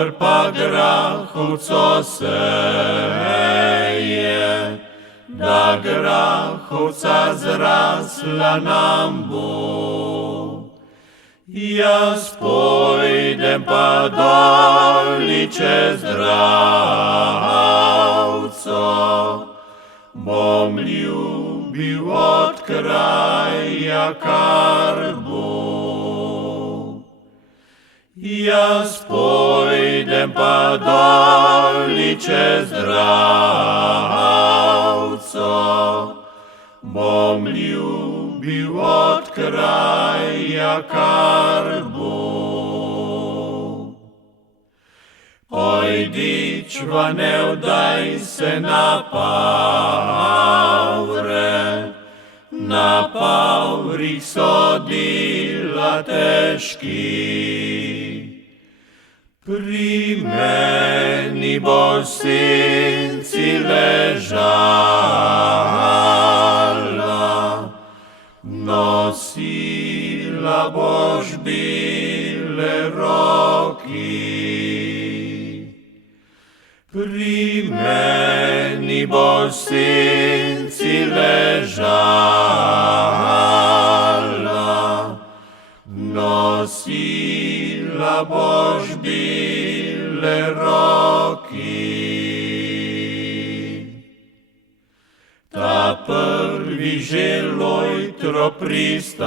vrpa grahovco seje, da grahovca zrasla nam bo. Jaz pojdem pa doli čez Dravco, bom ljubil od kraja, kar bo. Jaz pojdem pa doli čez Dravco, bom ljubil od kraja, kar bo. Pojdičva, ne vdaj se na pavre, na pavrih so dela težki. Pri meni bo senci ležala, nosila boš bele roki. Pri meni bo senci ležala, nosila boš bele roki. Ta prvi že lojtro pristavlja,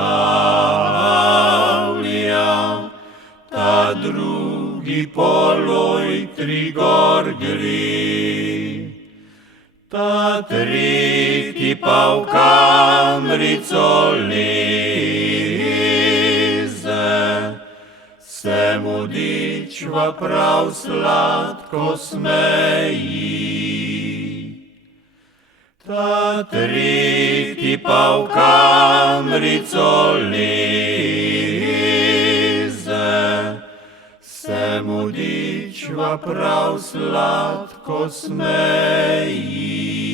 ta drugi po lojtri gor gre, ta tretji pa v kamrico leze, se mudičva prav sladko smeji. Ta tretji pa v kamrico leze, se mu mudičva prav sladko smeji.